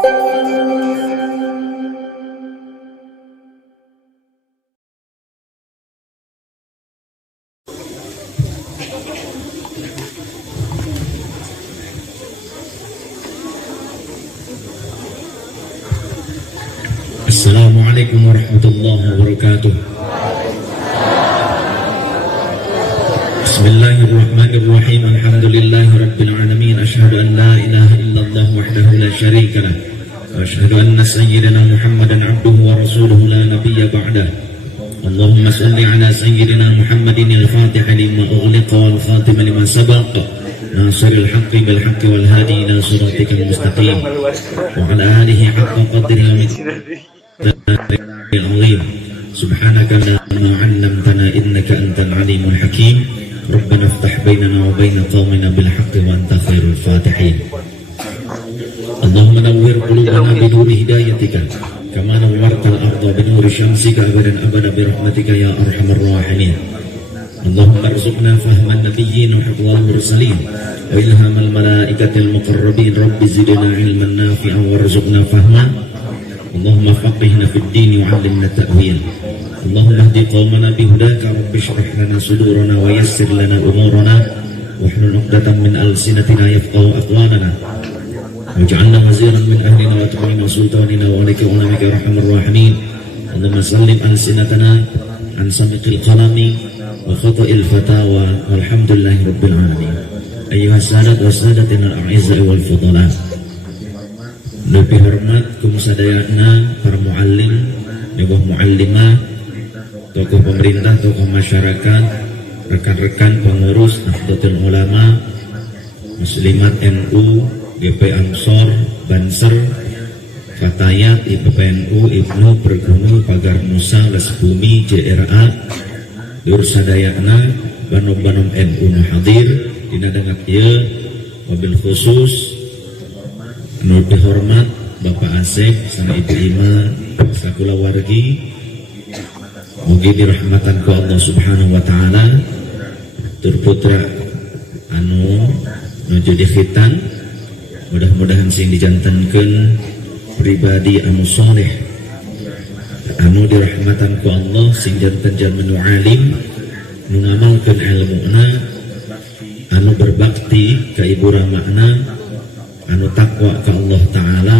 Assalamualaikum warahmatullahi wabarakatuh. Bismillahirrahmanirrahim. Alhamdulillahi rabbil alamin. Asyhadu an la ilaha illallah wahdahu la syarika lah. Wa asyhadu anna sayyidina Muhammadan abduhu wa rasuluhu la nabiyya ba'dah. Allahumma salli ala sayyidina Muhammadin al-Fatih lima ughliqa wal khatim lima sabaq. Nasiril haqqi bil haqqi wal hadi ila siratikal mustaqim. Wa ala alihi haqqa qadrihi العظيم سبحانك لا علمتنا إنك أنت العليم الحكيم ربنا افتح بيننا وبين قومنا بالحق وأنت خير الفاتحين اللهم نور قلوبنا بنور هدايتك كما نورت الأرض بنور شمسك أبدا أبدا برحمتك يا أرحم الراحمين اللهم ارزقنا فهم النبيين وحفظ المرسلين وإلهام الملائكة المقربين رب زدنا علما نافعا وارزقنا فهما اللهم فقهنا في الدين وعلمنا التأويل اللهم اهد قومنا بهداك رب اشرح لنا صدورنا ويسر لنا أمورنا واحلل عقدة من ألسنتنا يفقهوا أقوالنا واجعلنا وزيرا من أهلنا وتعين سلطاننا وعليك وعلمك يا أرحم الراحمين اللهم سلم ألسنتنا عن سمق القلم وخطأ الفتاوى والحمد لله رب العالمين أيها السادة وسادتنا الأعزاء والفضلاء. Lebih hormat kumsadayana para muallim, nyoboh muallimah, tokoh pemerintah, tokoh masyarakat, rekan-rekan pengurus Nahdlatul Ulama, Muslimat NU, GP Ansor, Banser, Fatayat, IPPNU, Ibnu, Pergunu, Pagar Nusa, Lesbumi, JRA, Dur sadayana, banom-banom NU hadir, dina dengat ieu, mobil khusus. Menurut hormat Bapak Asep sana Ibu Ima sakula wargi mugi dirahmatan ku Allah Subhanahu wa taala terputra anu nuju di khitan mudah-mudahan sing dijantankeun pribadi anu saleh anu dirahmatan ku Allah sing janten jalma alim nu ngamalkeun ilmuna anu berbakti ka ibu ramana anu takwa ke Allah Ta'ala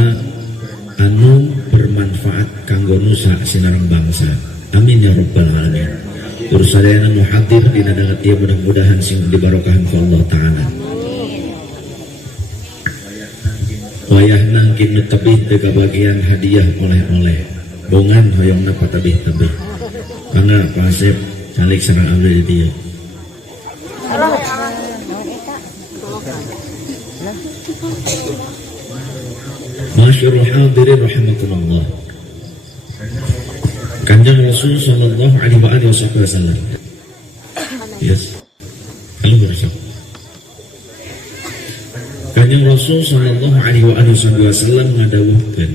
anu bermanfaat kanggo nusa sinareng bangsa amin ya rabbal alamin. Terus sadayana nu hadir dina dangat ieu mudah-mudahan sing dibarokahan ku Allah Ta'ala. Wayahna engkin nu tebih teu kabagian hadiah oleh-oleh bongan hoyongna patabih-tabih karena Pak Asep calik sareng abdi dia. Masyarul hadirin rahimakumullah. Kanjeng Rasul sallallahu alaihi wasallam. Yes. Halo Rasul. Kanjeng Rasul sallallahu alaihi wasallam ngadawuhkeun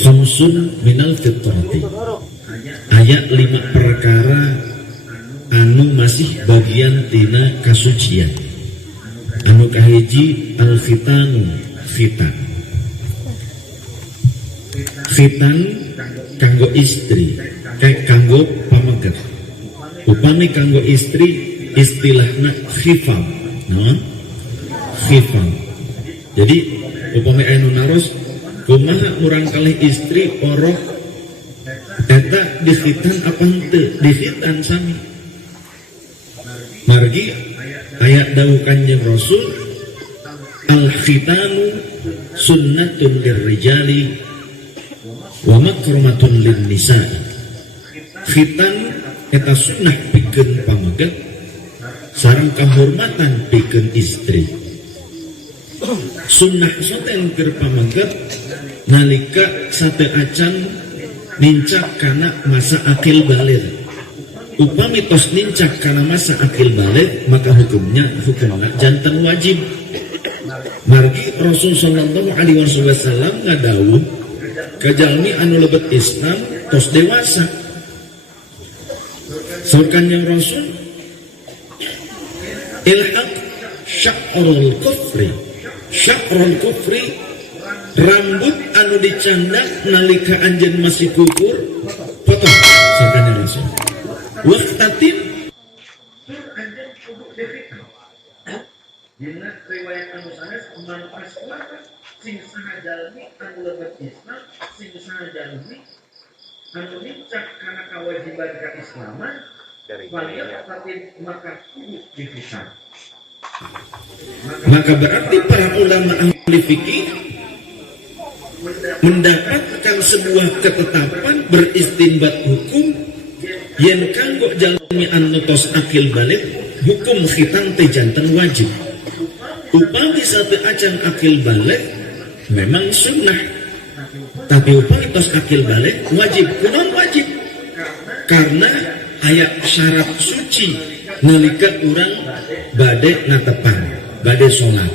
khamsun minal fitrati. Aya 5 perkara anu masih bagian tina kasucian. Anu kahiji al-khitanu, khitan. Khitan kanggo istri, kayak kanggo pamegat. Upami kanggo istri istilahna khifam, no? Khifam. Jadi upami anu naros kumaha urang kalih istri orok eta dikhitan apa henteu? Dikhitan sami. Margi ayat dawuh Kanjeng Rasul al-khitanu sunnatun lirrijali wa makrumatun lin-nisa'i. Khitan eta sunnah pikeun pamegat sareng kahormatan pikeun istri. Sunnah soten keur pamegat nalika sateu acan nincak kana masa akil baligh. Upami tos nincak karena masa akil balik maka hukumnya jantan wajib. Margi Rasul sallallahu alaihi wasallam ngadawuh kajalmi anu lebet Islam tos dewasa. Surkan yang Rasul ilhaq sya'rul kufri Syakrul kufri, rambut anu dicandak nalika anjeun masih kufur, potong sabdana Rasul. Waqtatin anjeun kudu difitnah. Dina riwayat anu sanes man aswara sing saha jalmi anu lebet Islam, sing saha jalmi anu nicak kana kawajiban keislaman, maka kudu difitnah. Maka berarti para ulama ahli fikih mendapatkan sebuah ketetapan beristinbat hukum yang kanggo jalmi anu tos akil balik hukum khitan teh janten wajib. Upami satu acan akil balik memang sunnah, tapi upami tos akil balik wajib. Kunaon wajib? Karena ayat syarat suci nalika urang bade ngatepan, bade sholat.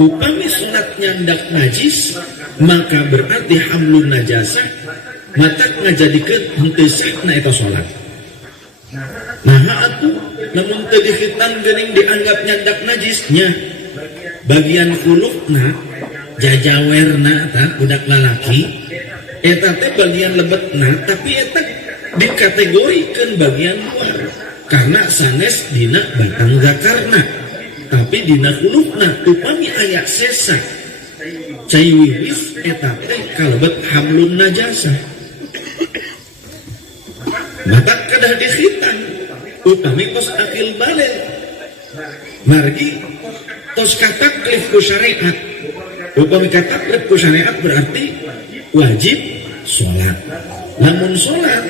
Upami sholatnya ndak najis, maka berarti hamlun najasah, matak ngajadikeun henteu sahna eta sholat. Nah atuh namun teu dihitan geuning dianggap nyandak najisnya bagian kulukna jajawerna ta budak lalaki eta teh bagian lebetna, tapi eta dikategorikeun bagian luar karena sanes dina batang zakarna, tapi dina kulukna upami aya sesa cai wiwis eta teh kalebet hamlun najasah. Mata kadah dikhitan upami tos akil balik margi tos kataklif ku syariat. Upami kataklif ku syariat berarti wajib sholat. Namun sholat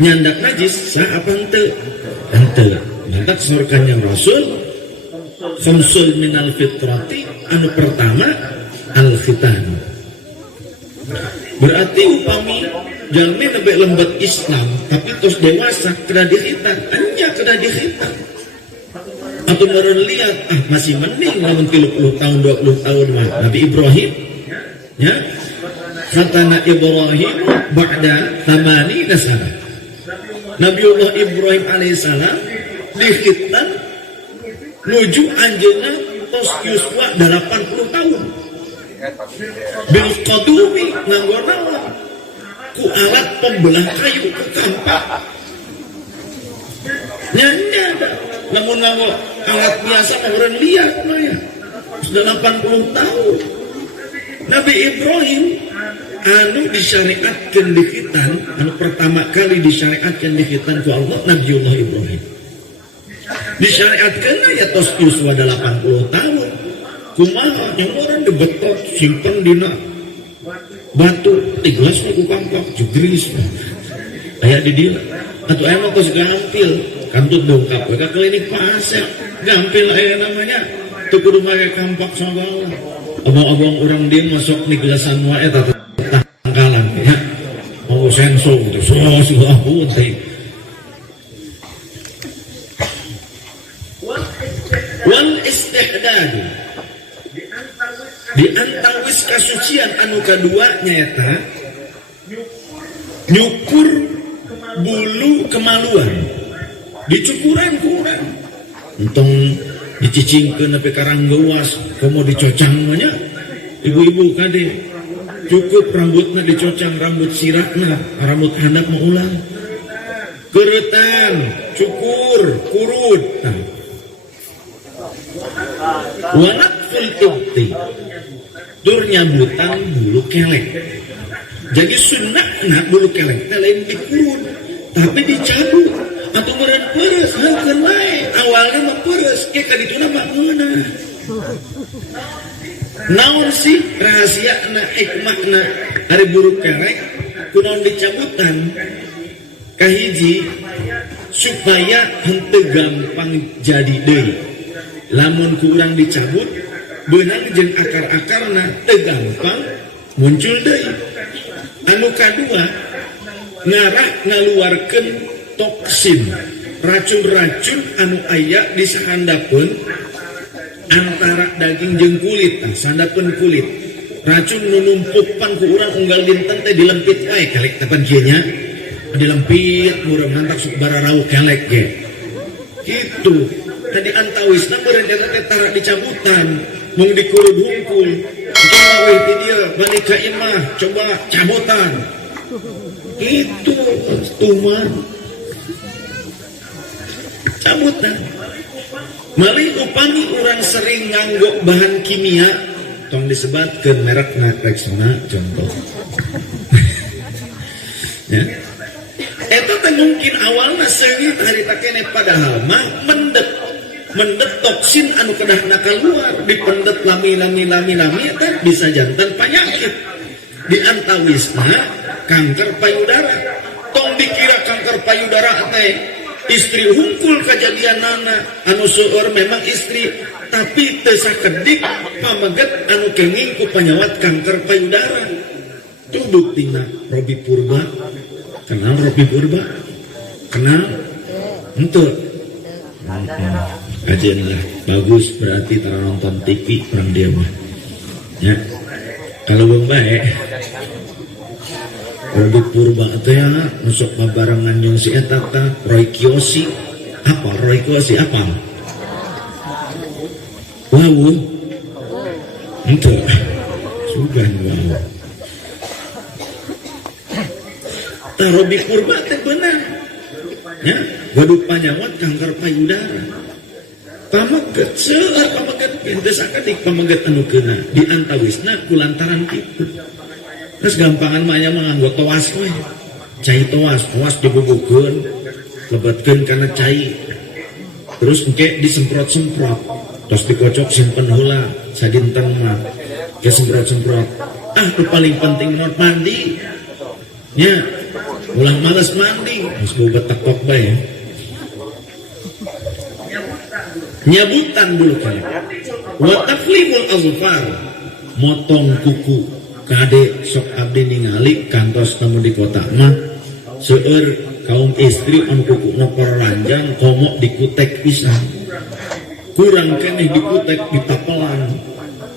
nyandak najis sah apa henteu? Henteu. Maka sorkannya Rasul khamsul minal fitrati, anu pertama al khitan. Berarti upami jalmi lebih lembut Islam tapi terus dewasa kena dikhitan, anya kena dikhitan. Atau meureun lihat masih mending lamun 30 tahun 20 tahun mah Nabi Ibrahim ya khatana Ibrahim ba'da tamani nasaba. Nabiullah Ibrahim alaihissalam dikhitan nuju anjeunna tos yuswa 80 tahun bil qadumi nganggo naon ku alat pembelah kayu ke kampak nyanya namun nganggo alat biasa orang lihat mah ya sudah 80 tahun. Nabi Ibrahim anu disyariatkan dikhitan, anu pertama kali disyariatkan dikhitan ku Allah Nabiullah Ibrahim disyariatkan ya tos yuswa 80 tahun kumaha yang orang dibetot simpen dina batu tiglas ku kampak jugris aya di dieu atuh aya mah tos gampil kantut dongkap ka klinik pasar gampil aya namanya teu kudu make kampak sagala abang-abang urang dieu masuk niglasan wae eta tangkalan ya mau sensor gitu so ampun teh wal istihdad di antawis kasucian anu kadua nyaeta nyukur bulu kemaluan dicukuran kurang entong dicicingkeun nepi karang geuwas komo dicocang nya ibu-ibu kade cukup rambutna dicocang rambut siratna rambut handap mah ulang keuretan cukur kurut walat fulti dur nyambutan bulu kelek. Jadi sunnahna bulu kelek teh lain dikurut tapi dicabut atau meureun peureus heukeun wae awalna mah peureus ke kadituna mah meunah. Naon sih rahasiana hikmahna ari bulu kelek kunaon dicabutan kahiji supaya henteu gampang jadi deui. Lamun kurang dicabut beunang jeung akar-akarna teu gampang muncul deui. Anu kadua ngarah ngaluarkeun toksin racun-racun anu aya di sahandapeun antara daging jeung kulit sahandapeun kulit racun nu numpukpan ku urang unggal dinten teh dilempit wae kelek tepan kieu nya dilempit murang nantak sok bararau kelek ge kitu tadi antawisna meureun eta teh tara dicabutan mung dikurud hungkul kena weh ti dia balik ka imah coba cabutan itu tuman cabutan mali upami orang sering nganggo bahan kimia tong disebatkeun merekna Rexona contoh ya eta teh mungkin awalna seungit harita keneh padahal mah mendet toksin anu kedahna keluar dipendet lami eta bisa jantan penyakit di antawisna kanker payudara tong dikira kanker payudara teh istri hungkul kejadianana anu seueur memang istri tapi teu sakedik pameget anu kenging ku penyawat kanker payudara tuh buktina Robi Purba kenal Robi Purba kenal henteu kajian lah bagus berarti tara nonton TV orang dia mah ya kalau bang baik Robi Purba teh ya masuk babarengan yang si eta teh Roy Kiyoshi apa Roy Kiyoshi apa wow itu sugan wow tah Robi Purba teh benar ya gaduh panyawat kanker payudara pameget seueur pameget teu sakedik pameget anu keuna di antawisna kulantaran kitu terus gampangan mah nya nganggo toas we cai toas dibubuhkeun lebetkeun kana cai terus engke disemprot-semprot terus dikocok simpen heula sadinten mah ke semprot-semprot teu paling penting non mandi nya ulah males mandi geus bobat tekok bae nyabutan dulu kan wa taqlimul azfar motong kuku kade sok abdi ningali kantos tamu di kota mah seueur kaum istri anu kukuna ranjang komo dikutek pisan kurang keneh dikutek ditapelan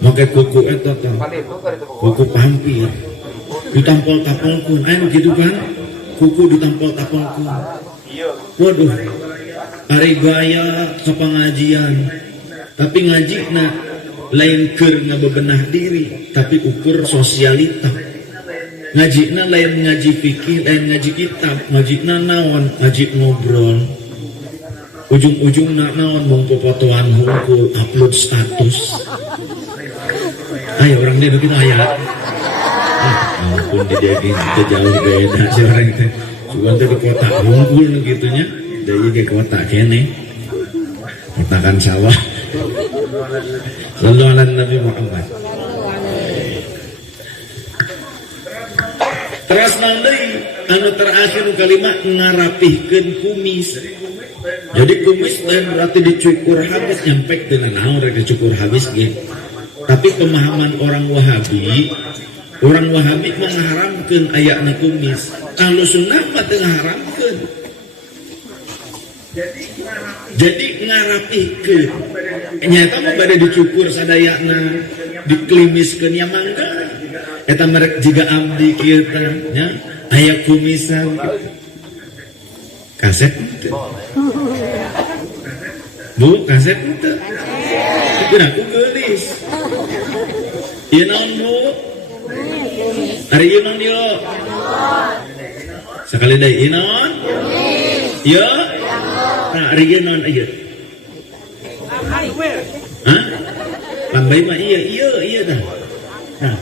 make kuku eta teh kuku pampir ditampol-tampolkeun aya gitu kan kuku ditampol-tampolkeun waduh ari gaya ke pengajian tapi ngaji na lain keur ngabebenah diri tapi ukur sosialita ngaji na lain ngaji fikih lain ngaji kitab ngaji na naon ngaji ngobrol ujung-ujung na naon mung popotoan hungkul upload status ayo orang dia begitu aya ampun dijadiin jauh beda si orang itu cuma di kota hungkul gitunya dari ke kota kene kotakan sawah sallallahu alaihi Nabi Muhammad terus nanti anu terakhir kalimat ngarapihkeun kumis jadi kumis lain berarti dicukur habis nyampe dengan naon rek dicukur habis gitu tapi pemahaman orang Wahabi mengharamkan ayatna kumis kalau sunnah mah teu ngaharamkeun jadi ngarapihkeun nyata mah bade dicukur sadayana diklimiskeun ya mangga eta merek jiga abdi kieu teh nya aya kumisan kaset teu bu kaset teu kudu aku geulis ieu naon bu ari ieu naon ieu sakali deui ieu naon ieu nah, ari non ieu. Hah? Lambai mah iya dah. Nah.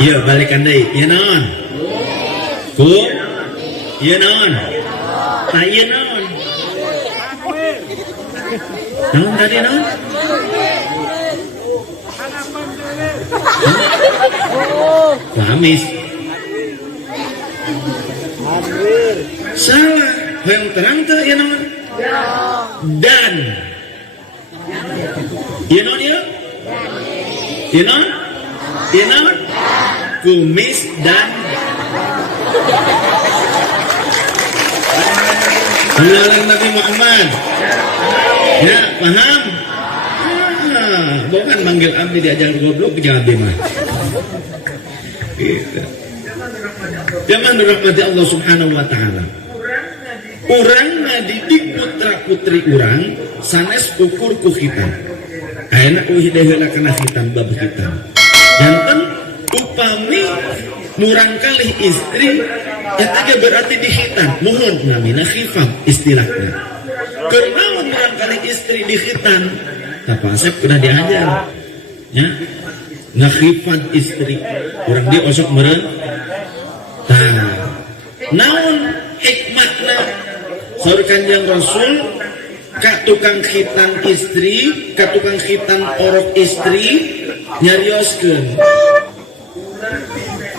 Iya balikan deui. Ieu naon? Kum? Ieu naon? Tah ieu naon? Naon tadi naon? Lamis. Salah, yang terang tuh ya naon? Dan ya naon ya? Ya naon? Ya naon? Kumis dan Sallallahu Nabi Muhammad. Ya, paham? Bukan manggil abdi diajar goblok jangan mah. Gitu. Jangan dirahmati Allah Subhanahu wa taala. urang ngadidik putra putri urang sanes ukur ku khitan ayeuna euy deheula kana khitan bab khitan janten upami murang kalih istri eta ge berarti di khitan mohon namina khifat istilahna karena murang kalih istri di khitan tapasep kudu diajar nya ngakhifat istri urang di osok meureun tah naon hikmatna saur Kanjeng Rasul ka tukang khitan istri ka tukang khitan orok istri nyarioskeun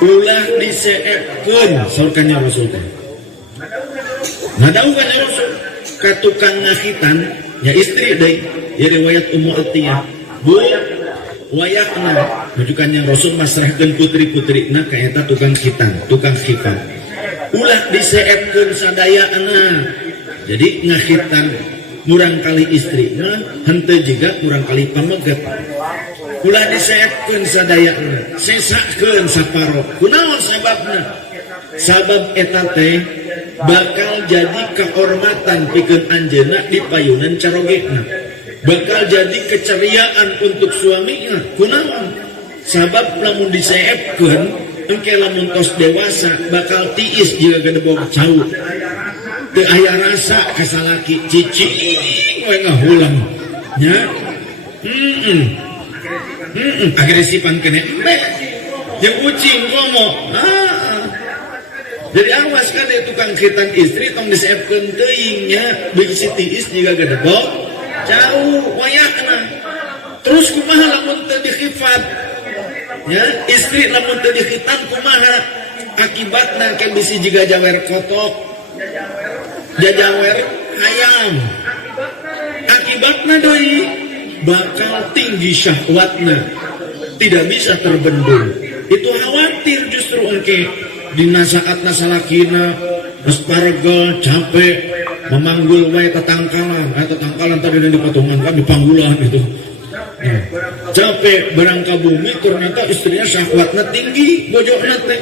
ulah diseepkeun saur Kanjeng Rasul teh ngadawu Kanjeng Rasul ka tukang ngakhitan nya istri deui ya riwayat Ummu Atiyah bu wayakna rujukan yang Rasul masrahkeun putri-putrina ka eta tukang khitan tukang khifat ulah diseepkeun sadayaana jadi ngakhitan murang kali istri mah henteu jiga murang kali pameget ulah diseepkeun sadayaana sesakeun saparo kunaon sababna sabab eta teh bakal jadi kehormatan pikeun anjeunna di payunan carogekna bakal jadi keceriaan untuk suaminya kunaon sabab lamun diseepkeun engke lamun tos dewasa bakal tiis jiga gedebog cau teu aya rasa ka salaki cici we ngahulang nya agresifan kene jeung ucing komo jadi awas kan tukang khitan istri tong diseepkeun teuing nya bisi tiis jiga gedebog jauh wayakna terus kumaha lamun teu dikhifat ya istri lamun teu dikhitan kumaha akibatna ke bisi jiga jawer kotok jajawer hayam akibatna deui bakal tinggi syahwatna tidak bisa terbendung itu khawatir justru engke dina saatna salakina geus paregel capek memanggul wae tetangkalan tadi di potongan kami panggulan itu capek berangka bumi ternyata istrinya syahwatna tinggi bojokna teh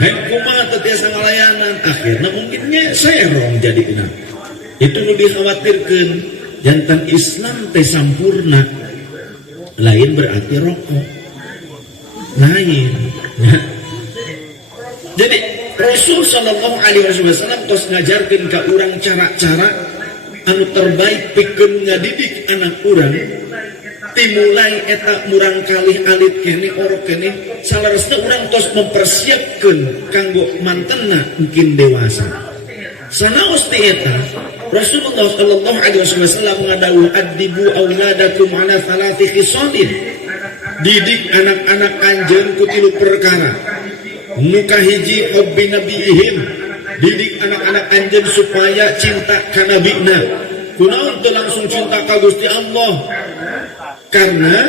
hek kumaha teu tiasa ngalayanan akhirna mungkinnya serong jadina itu nu dikhawatirkeun jantan Islam teh sampurna lain berarti rokok lain jadi Rasul sallallahu alaihi wasallam tos ngajarkeun ka urang cara-cara anu terbaik pikeun ngadidik anak urang timulai eta murang kalih alit kene orok kene salaresna urang tos mempersiapkeun kanggo mantenna mungkin dewasa sanaos ti eta Rasulullah sallallahu alaihi wasallam ngadawuh addibu auladakum ala thalathi khisalin didik anak-anak anjeun ku tilu perkara muka hiji hubbi nabiyihim didik anak-anak anjeun supaya cinta ka nabina kunaon teu langsung cinta ka Gusti Allah karena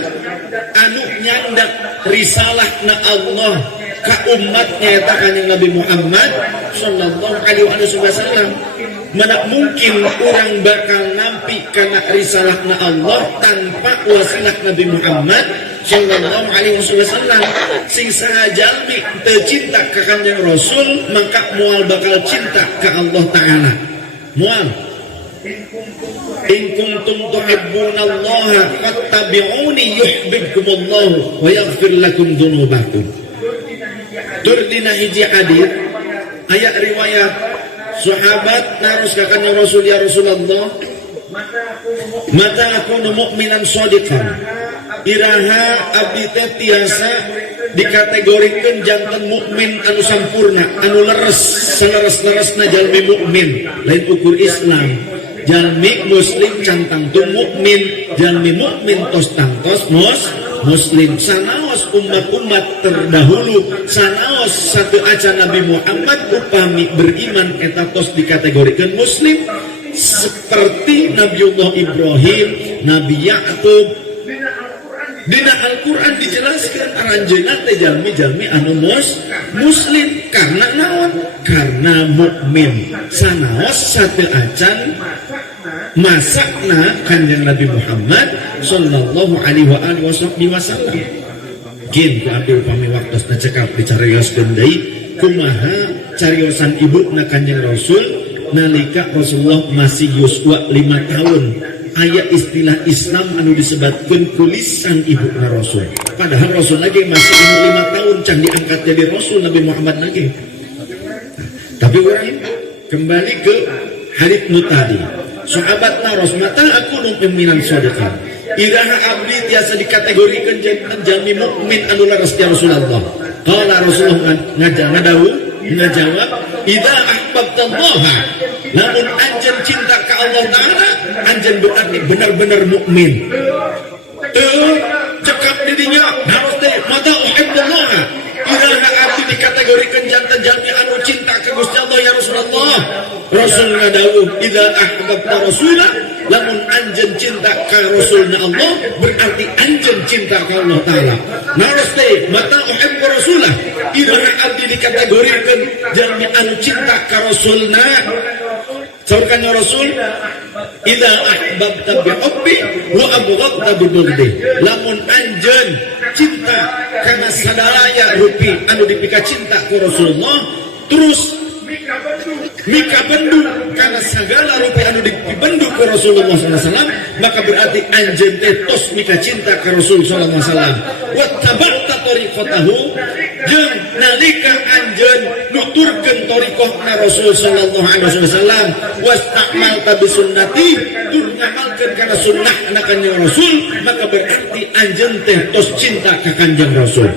anu nyandak risalahna Allah ka umatnya eta kanjeng Nabi Muhammad sallallahu alaihi wasallam mana mungkin orang bakal nampi kana risalahna Allah tanpa wasilah Nabi Muhammad sallallahu alaihi wasallam sing saha jalmi teu cinta ka kanjeng Rasul maka moal bakal cinta ka Allah taala moal in kuntum tuhibbunallaha fattabi'uni yuhibbukumullah wa yaghfir lakum dzunubakum tur dina hiji hadis aya riwayat sahabat narus ka kanjeng Rasul ya Rasulullah mata aku mukminan shadiqan iraha abdi teh tiasa dikategorikeun janten mukmin anu sampurna anu leres saleres-leresna jalmi mukmin lain ukur Islam jalmi muslim cantangtung mukmin jalmi mukmin tos tangtos muslim sanaos umat-umat terdahulu sanaos satu aca Nabi Muhammad upami beriman eta tos dikategorikeun muslim seperti Nabiullah Ibrahim Nabi Ya'qub dina Al-Quran dijelaskan aranjeunna teh jalmi-jalmi anu muslim karena naon karena mukmin sanaos satu acan masakna kanjeng Nabi Muhammad sallallahu alaihi wasallam gin ku ambil upami waktosna cekap dicarioskeun deui kumaha cariosan ibuna kanjeng Rasul nalika Rasulullah masih yuswa 5 tahun aya istilah Islam anu disebutkan kulisan ibu Rasul. Padahal Rasul lagi masih umur 5 tahun can diangkat jadi Rasul Nabi Muhammad lagi. Tapi orang kembali ke hadits nu tadi. Sahabatna Rasul mata aku numpang minan sodekah. Iraha abdi tiasa dikategorikan jalmi mukmin anu laras ya Rasulullah. Qala Rasulullah ngajawab, "Idza ahbabtallaha." Namun anjeun cinta ka Allah Taala, anjeun berarti benar-benar mukmin. Teu cekap didinya harus teh mata uhibbullaha. Iraha abdi dikategorikan jantan jalmi anu cinta ka Gusti Allah ya Rasulullah. Rasul ngadawuh, "Idza ahbabta rasulah." Lamun anjeun cinta ka Rasulna Allah berarti anjeun cinta ka Allah Taala. Naraste mata uhibbu rasulah. Iraha abdi dikategorikan jalmi anu cinta ka Rasulna. Saurkan Rasul, "Idza ahbabta bi hubbi wa abghadta bi bughdi." Lamun anjeun cinta karena sadaya rupi anu dipika cinta ku Rasulullah, terus mika bendu karena segala rupi anu dibendu ku Rasulullah SAW, maka berarti anjeun teh tos mika cinta ka Rasul SAW. Wa tabatta tariqatahu, jeung nalika anjeun nuturkeun tariqahna Rasul sallallahu alaihi wasallam, wasta'malta bi sunnati, tur ngamalkeun kana sunnahna kanjeng Rasul, maka berarti anjeun teh tos cinta ka kanjeng Rasul.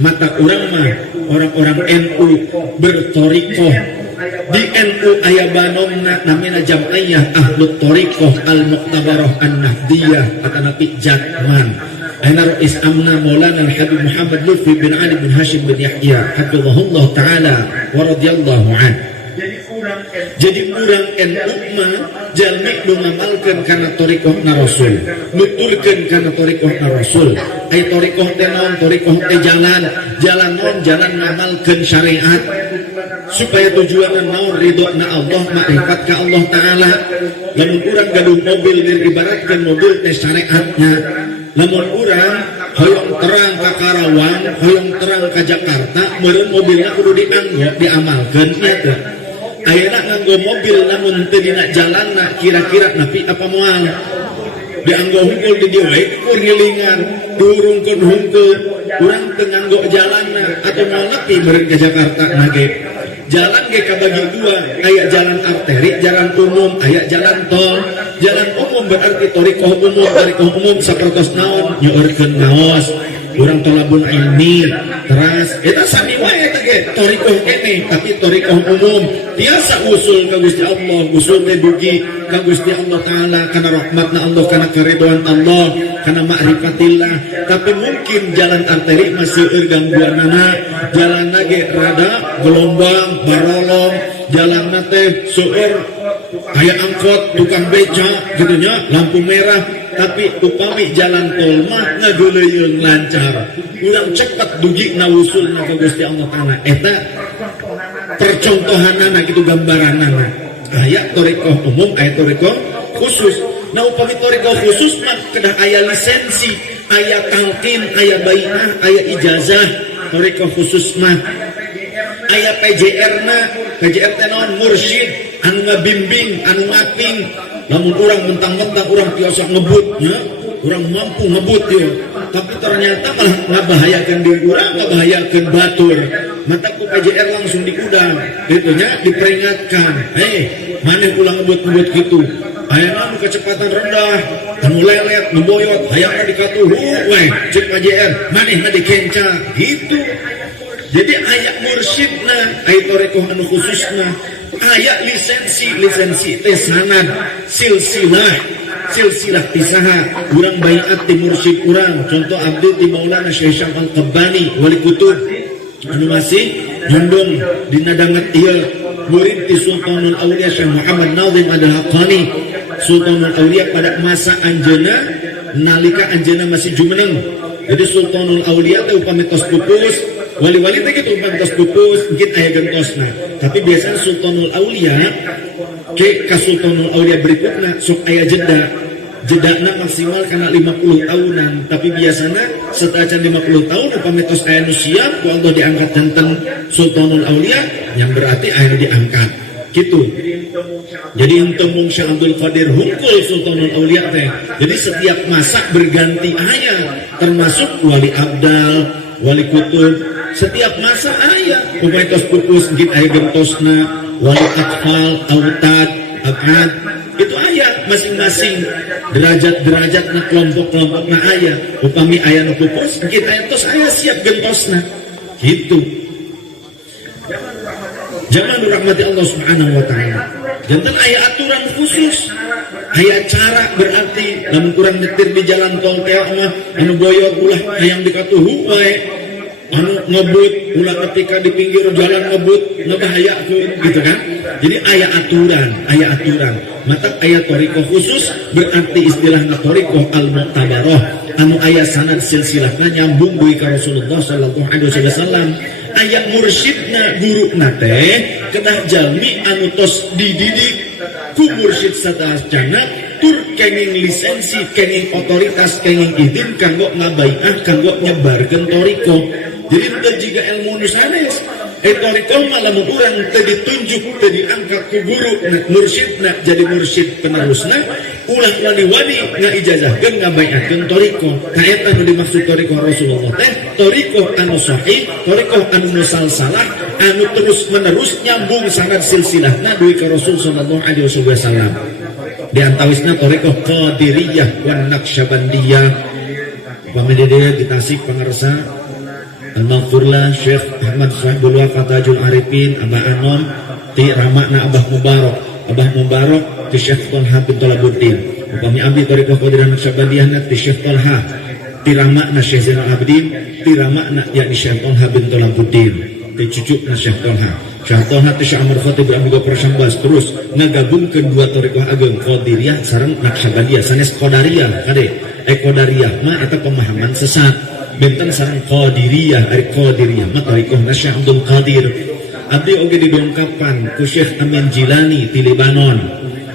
Mata urang mah orang-orang NU bertoriqoh. Di NU aya banomna namina jam'iyah ahlut toriqoh al-muqtabarah an-nahdiyah atanapi jatman. Aina Rais Amna Maulana Al-Habib Muhammad Lutfi bin Ali bin Hashim bin Yahya hafizahullah taala wa radhiyallahu an. Jadi urang NU mah jalmi nu ngamalkeun kana tariqahna Rasul, nuturkeun kana tariqahna Rasul. Ai tariqah teh naon? Tariqah teh jalan naon? Jalan ngamalkeun syariat supaya tujuanna naon? Ridona Allah, makrifat ka Allah Taala. Lamun urang gaduh mobil ibaratkeun mobil teh syariatnya. Lamun urang hoyong terang ka Karawang, hoyong terang ka Jakarta, meureun mobilna kudu diamalkeun nya teh. Ayeuna nganggo mobil namun teu dina jalanna kira-kira napi apa moal. Dianggo hungkul di dieu we kur ngilingan, durungkeun hungkul, urang teu nganggo jalanna atuh moal nepi meureun ka Jakarta na ge. Jalan ge kabagi dua, aya jalan arteri, jalan umum, aya jalan tol. Jalan umum berarti tariqah umum sapertos naon? Nyeurkeun ngaos. Urang tolabun ilmi teras eta sami wae eta ge tariqah kene tapi tariqah umum biasa usul ka Gusti Allah, usul teh dugi ka Gusti Allah Taala kana rahmatna Allah, kana karidhoan Allah, kana ma'rifatillah. Tapi mungkin jalan arteri masih gangguanana, jalanna ge rada gelombang barolong, jalanna teh seueur aya angkot tukang beca gitu nya, lampu merah. Tapi upami jalan tol mah ngageuleyeung lancar, urang cepet dugi na wusulna ka Gusti Allah Taala. Eta percontohanana kitu gambaranana. Aya tariqah umum, aya tariqah khusus. Nah upami tariqah khusus mah kedah aya lisensi, aya talqin, aya bai'ah, aya ijazah. Tariqah khusus mah aya PJR-na. PJR teh naon? Mursyid anu ngabimbing, anu ngaping. Namun orang mentang-mentang orang biasa ngebut ya, orang mampu ngebut ya, tapi ternyata malah ngabahayakan diri orang, ngabahayakan batur. Mata ku PJR langsung digudang, itunya diperingatkan, mana pulang ngebut-ngebut gitu, ayana anu kecepatan rendah, anu lelet, ngeboyot, hayangna dikatuhu, cek PJR, mana dikenca, gitu. Jadi ayat mursyidna, ayat tariqah anu khususna, ayat lisensi teh sanad, silsilah pisaha, urang baiat ti mursyid urang, contoh abdi ti Maulana Syekh Syam Al-Qabbani wali kutub anu masih nyundung dina danget ieu murid ti Sultanul Aulia Syekh Muhammad Nazim Al-Haqqani. Sultanul Aulia pada masa anjeunna nalika anjeunna masih jumeneng. Jadi Sultanul Aulia teh upami tos pupus, wali-wali teh kitu upami tos pupus, mungkin aya gentosna. Tapi biasanya Sultanul Aulia ke Sultanul Aulia berikutnya sok aya jedana maksimal karena 50 tahunan. Tapi biasanya setelah 50 tahun upami tos aya nu siap ku Allah diangkat janten Sultanul Aulia, yang berarti aya diangkat. gitu. Jadi ente mung Syekh Abdul Qadir hungkul Sultanul Aulia teh. Jadi setiap masa berganti ayat, termasuk wali abdal, wali kutub, setiap masa ayat. Pemaitos pupus git aya gentosna, wali atfal, autad, akad, itu ayat masing-masing derajat-derajat na kelompok-kelompok na ayat. Upami ayat nu pupus git aya tos aya siap gentosna. Gitu. Jangan dirahmati Allah Subhanahu wa taala. Jantan aya aturan khusus. Aya cara berarti lamun kurang nyetir di jalan tol teh mah anu boyok ulah hayang dikatuhu wae. Anu ngebut ulah ketika di pinggir jalan ngebut ngebahayakeun gitu kan. Jadi aya aturan. Mata aya thariqah khusus berarti istilahna thariqah al-mu'tabarah anu aya sanad silsilahna nyambung dugi ka Rasulullah sallallahu alaihi wasallam. Aya mursyidna guruna teh kedah jalmi anu tos dididik ku mursyid sadayana tur kenging lisensi, kenging otoritas, kenging izin kanggo ngabaiah, kanggo nyebarkeun thariqah. Jadi teu jiga ilmu nu sanes. Thariqah mah lamun urang teu ditunjuk, teu diangkat ku guru mursyidna jadi mursyid penerusna, ulah wali-wali ngaijazahkeun ngabaiahkeun thariqah. Ka eta nu dimaksud thariqah Rasulullah teh, thariqah anu sahih, thariqah anu musalsalah, anu terus-menerus nyambung sanad silsilahna dugi ka Rasul sallallahu alaihi wasallam. Di antawisna thariqah Qadiriyah wan Naqsyabandiyah. Pamidede di Tasik pangarsa Al-Maghfurlah Syekh Ahmad Sahibul Wafa Tajul Arifin Abah Anom ti ramakna Abah Mubarak ti Syekh Tolha bin Tolabuddin. Upami abdi thariqah Qadiriyah Naqsyabandiyah ti Syekh Tolha ti ramakna Syekh Zainal Abidin ti ramakna yakni Syekh Tolha bin Tolabuddin ti cucukna Syekh Tolha. Syekh Tolha ti Syekh Amr Khatib Amigo Persambas terus ngagabungkeun dua thariqah ageng Qadiriyah sareng Naqsyabandiyah sanes Qadariyah kade. Qadariyah mah eta pemahaman sesat. Benten sareng Qadiriyah, ari Qadiriyah mah thariqahna Syekh Abdul Qadir. Abdi oge didongkapan ku Syekh Amin Jilani ti Lebanon,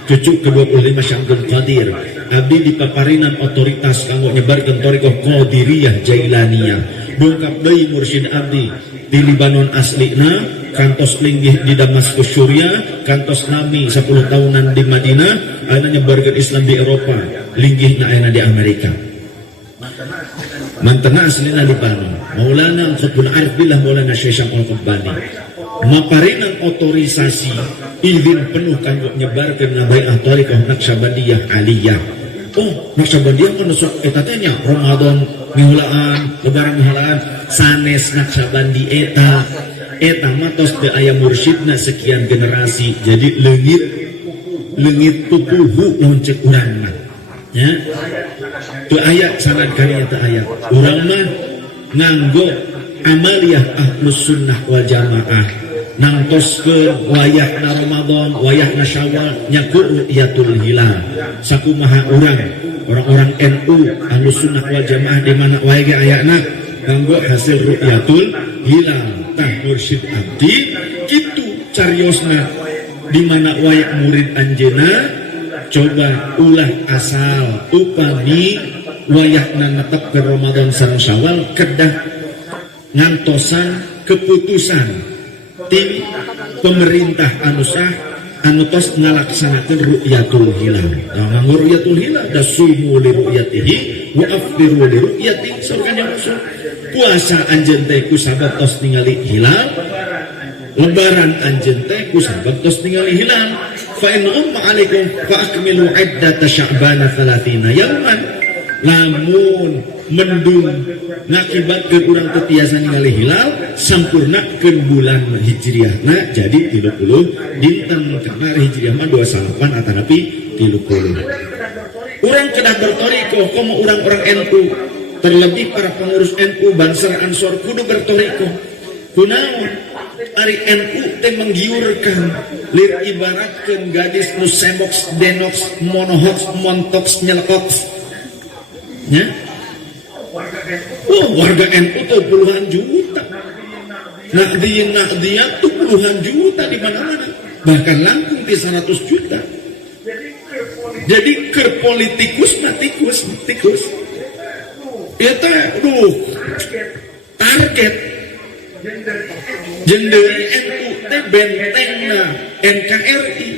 cucu ke-25 Syekh Abdul Qadir. Abdi dipaparinan otoritas kanggo nyebarkeun thariqah Qadiriyah Jailaniyah. Dongkap deui mursyid abdi di Lebanon aslina, kantos linggih di Damaskus Syria, kantos nami 10 tahunan di Madinah, ana nyebarkeun Islam di Eropa, linggihna aya di Amerika. Mantena aslina Lebanon. Maulana Khutbul Arif Billah Maulana Syekh Syamul Qabbani maparinan otorisasi izin penuh kanggo nyebarkeun ngabaiah thariqah Naqsyabandiyah Aliyah. Oh, Naqsyabandiyah mah sok eta teh nya Ramadan miheulaan, lebaran miheulaan sanes Naqsyabandi eta mah tos teu aya mursyidna sekian generasi. Jadi leungit pupuhu lamun ceuk urang mah. Ya. Teu aya sanad karya teu aya. Urang mah nganggo amaliyah Ahlus Sunnah wal Jamaah nangtoskeun wayahna Ramadan, wayahna Syawal nyaku ru'yatul hilal. Sakumaha orang-orang NU Ahlus Sunnah wal Jamaah di mana wae ge ayana nganggo hasil ru'yatul hilal. Tah mursyid abdi kitu cariosna di mana wae murid anjeunna coba ulah asal upami wayahna netep ke Ramadan sareng Syawal kedah ngantosan keputusan tim pemerintah anu sah anu tos ngalaksanakeun ru'yatul hilal. Nganggo ru'yatul hilal da sumu li ru'yatihi wa afdiru li ru'yatihi surganya Rasul. Puasa anjeun teh ku sabab tos ningali hilal, lebaran anjeun teh ku sabab tos ningali hilal. Fa in umma alaikum fa akmilu iddata sya'bana 30 yauman. Lamun mendung ngakibatkeun urang teu tiasa ningali hilal sampurnakeun bulan hijriahna jadi 30 dinten karena hijriah mah 28 atanapi 30. Urang kedah berthariqah komo urang-urang NU terlebih para pengurus NU Bansar Ansor kudu berthariqah. Kunaon? Ari NU teh menggiurkan lir ibaratkeun gadis nu sebox denox monohox montox nyelekox nya. Warga NU tuh puluhan juta. Dia tuh puluhan juta di mana-mana. Bahkan langkung di 100 juta. Jadi ke politikus mah tikus. Itu target. Jeung deui NU teh bentengna NKRI.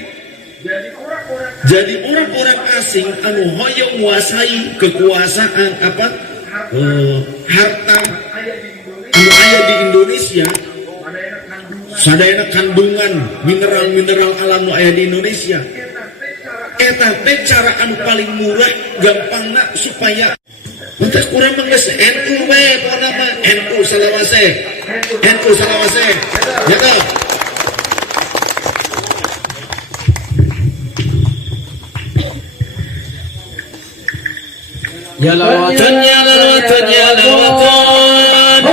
Jadi orang-orang asing anu hoyong nguasai kekuasaan harta anu aya di Indonesia, sadayana kandungan mineral-mineral alam nu aya di Indonesia. Eta teh cara anu paling murah gampangna supaya untuk kurang mengges NU we nama NU salawase ya toh. Ya lawatan ya lawatan ya lawatan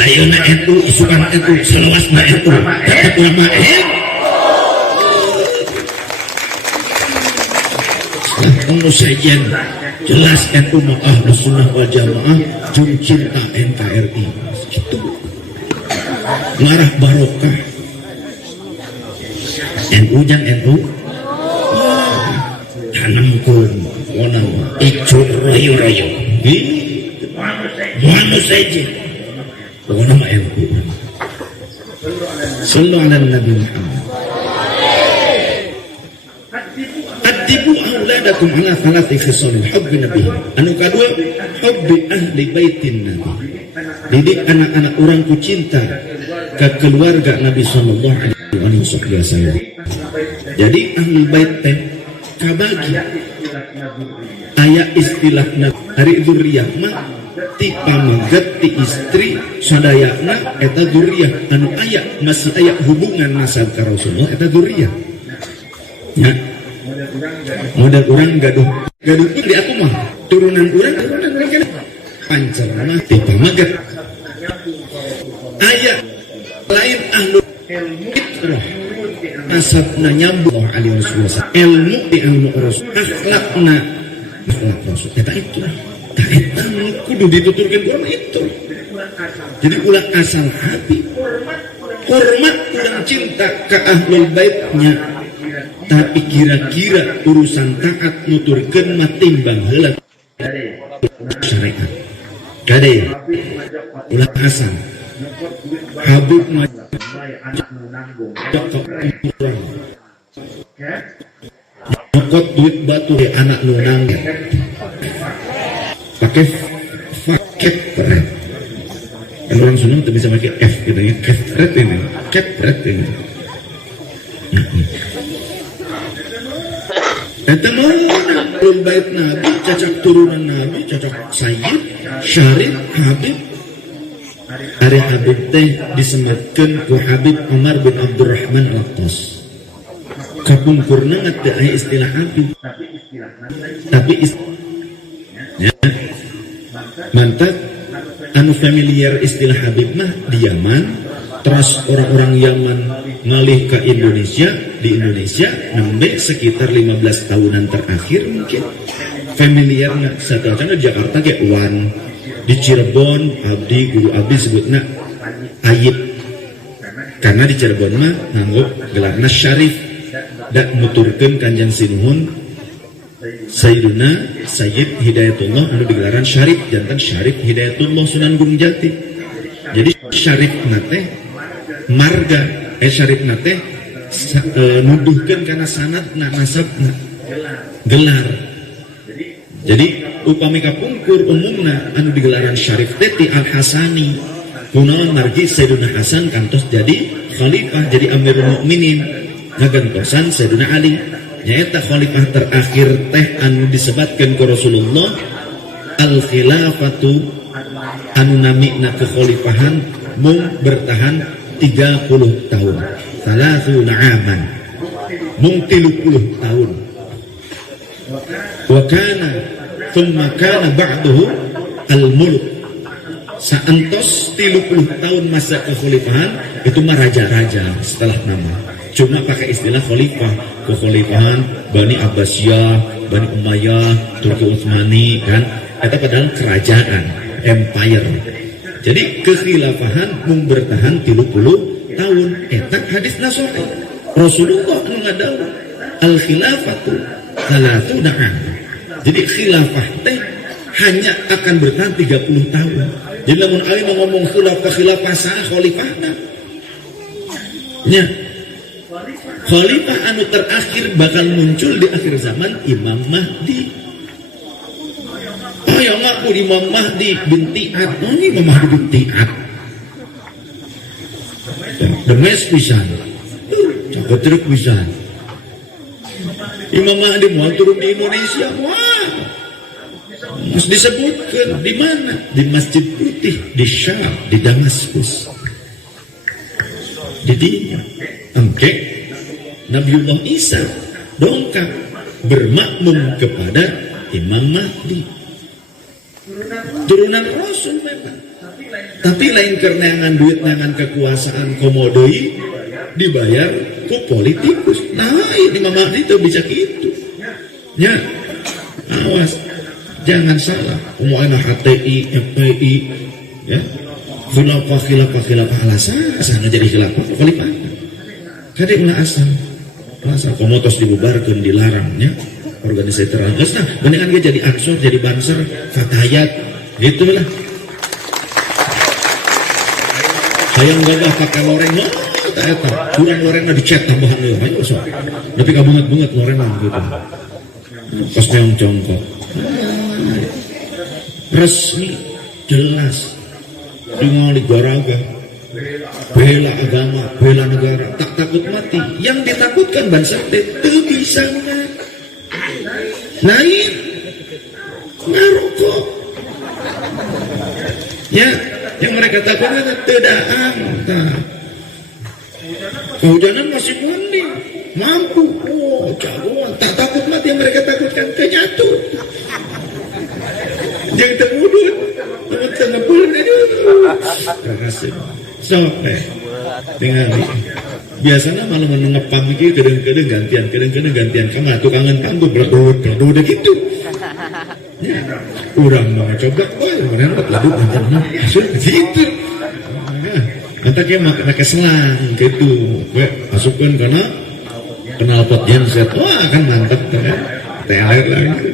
ayo na NU isukan NU selawas na NU dapat ulama setelah sejen jelas NU mah Ahlus Sunnah wal Jamaah jum cinta NKRI gitu larah barokah NU jang NU tanamkeun wonang ijo rayu-rayu Muhammad saja pokoknya mah NU. Sallallahu ala Nabi Muhammad. Adibu auladakum ala thalathi khisalin hubbi nabi. Anu kadua hubbi ahli baitin nabi. Didik anak-anak orang ku cinta ke keluarga Nabi sallallahu alaihi wasallam. Jadi ahli bait teh kabagi aya istilahna hari dzurriyyah mah ti pamaget ti istri sadayana eta dzurriyyah anu aya masih aya hubungan nasab ka Rasulullah eta dzurriyyah nya modal urang gaduh pun di aku mah turunan urang kan pancerna ti pamaget aya lain ahlu fitrah nasabna nyambung alaihi wasallam ilmu di ilmu rasul akhlakna akhlak rasul eta itu eta kudu dituturkeun Quran itu. Jadi ulah asal hati hormat urang cinta ke ahlul baitnya tapi kira-kira urusan taat nuturkeun mah timbang heula syariat gade ulah asal Habib mah nyokot duit batu di anak nu nangis pakai paket peret. Orang Sunda tuh bisa pakai F gitu ya, kepret ini. Eta mah belum bait Nabi, cacak turunan Nabi, cacak Sayyid, Syarif, Habib. Ari Habib teh disematkeun ku Habib Umar bin Abdurrahman Al-Attas. Kapungkurna teh aya istilah Habib. Tapi ya, mantap anu familiar istilah Habib mah di Yaman, terus orang-orang Yaman ngalih ke Indonesia, di Indonesia nembe sekitar 15 tahunan terakhir mungkin familiar na saterusna Jakarta kayak Wan, di Cirebon abdi guru abdi sebutna Ayib karena di Cirebon mah nganggo gelarna Syarif dak muturkeun Kanjeng Sinuhun Sayyiduna Sayyid Hidayatullah anu digelaran Syarif jantan Syarif Hidayatullah Sunan Gunung Jati. Jadi Syarif nate marga Syarif nate nuduhkeun kana sanadna nasabna gelar. Jadi upami kapungkur umumna anu digelaran Syarif teh Al Hasani kunaon margi Sayyiduna Hasan kantos jadi khalifah jadi Amirul Mukminin ngagantosan Sayyiduna Ali nyaeta khalifah terakhir teh anu disebatkan ke Rasulullah al khilafatu anu namina kekhalifahan mung bertahan 30 tahun. 30 aman. Mung 30 tahun. Wa kana thumma kana ba'dahu al-muluk. Saantos 30 tahun masa kekhalifahan itu mah raja-raja setelah nama. Cuma pakai istilah khalifah, kekhalifahan Bani Abbasiyah, Bani Umayyah, Turki Utsmani kan. Itu padahal kerajaan, empire. Jadi kekhilafahan mung bertahan 30 tahun. Eta hadis nasori. Rasulullah anu ngadawu al khilafatu 30 am. Jadi khilafah teh hanya akan bertahan 30 tahun. Jadi lamun ali ngomong khilafah sah khalifahna. Nya. Khalifah anu terakhir bakal muncul di akhir zaman Imam Mahdi. Oh ya ngaku Imam Mahdi binti Ad. Oh ini Imam Mahdi binti Ad. Demes pisan. Cakep truk pisan. Imam Mahdi mau turun di Indonesia. Wah. Terus disebutkan di mana? Di Masjid Putih, di Syam, di Damaskus. Jadi, engke Nabiullah Isa dongkak bermakmum kepada Imam Mahdi. Turunan Rasul memang. Tapi lain karena ngan duit ngan kekuasaan komodoi dibayar ku politikus. Nah, ini Imam Mahdi itu bisa gitu. Ya, awas. Jangan salah, umumnya HTI, FPI, ya, khilafah alasan jadi khilafah, khalifah. Kadek ulah asal komotos dibubarkan, dilarangnya, organisasi terangkas. Nah, mendingan dia jadi ansor, jadi banser, fatayat, gitulah. Sayang gagah pakai loreng, kurang lorengnya dicet tambahan lho, ayo so. Tapi kabunget-bunget loreng gitu. Pas yang jongkok. Resmi jelas dengan negara bela agama, bela negara, tak takut mati. Yang ditakutkan bangsa itu bisa naik ngarokok. Ya, yang mereka takutkan tidak angka. Kehujanan masih mending, mampu. Oh, jagoan, tak takut mati. Yang mereka takutkan kenyatu. Yang terwudud, tengah bulan itu. Terhasil. So, tinggal biasanya malah ngepam iki kadang-kadang gantian kamu tukangan kamu berdua gitu. Ya, kurang mau coba, kemarin laduk gantian hasil gitu. Nanti kayak pakai selang gitu, masukkan karena knalpot genset, wah kan mantap kan, teler lagi.